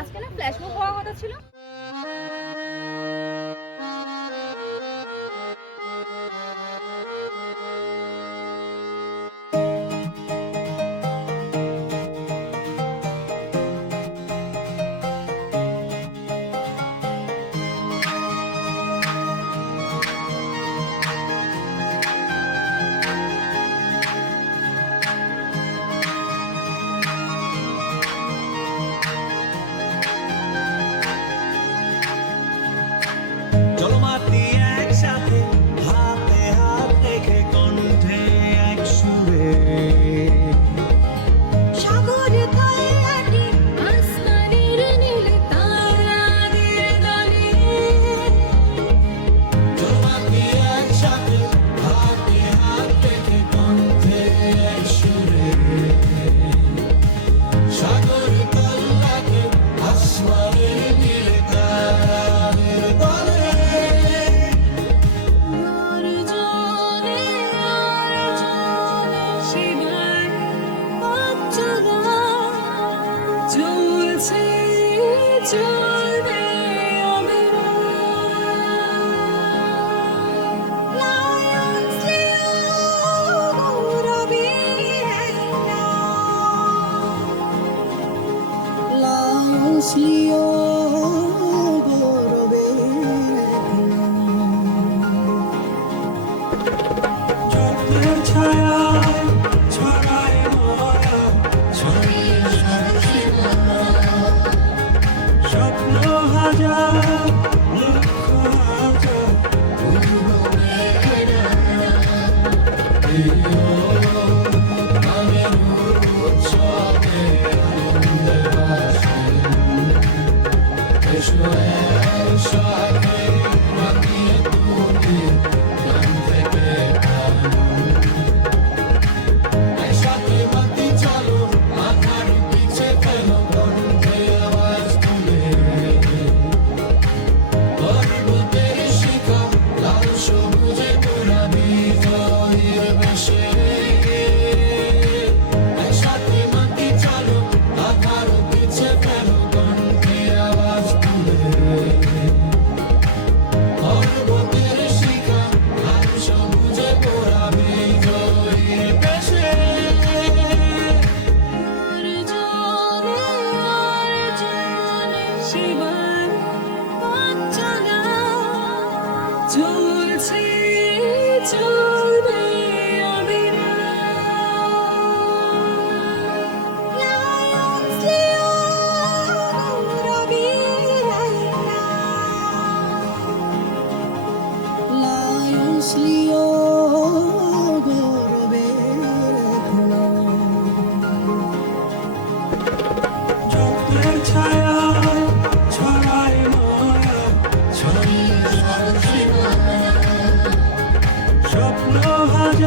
আজকে না flash move হওয়ার কথা ছিল। মুসলিও ছায়া ছড়ায় মরা ছড়িয়ে স্বপ্ন হাজার লক্ষ হাজার Eşme eşak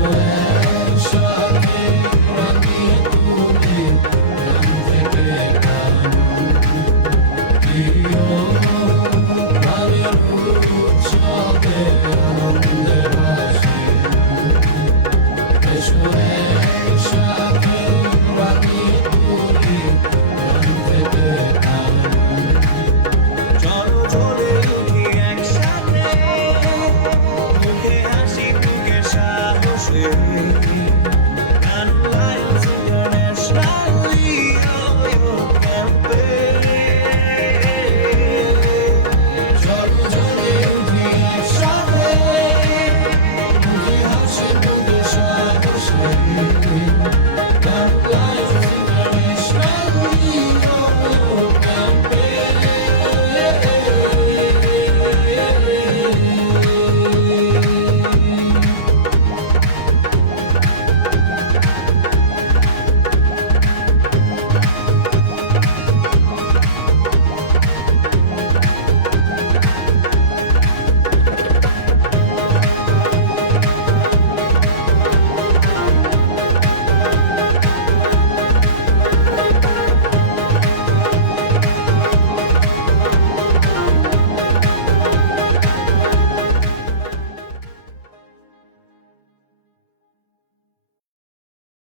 Shut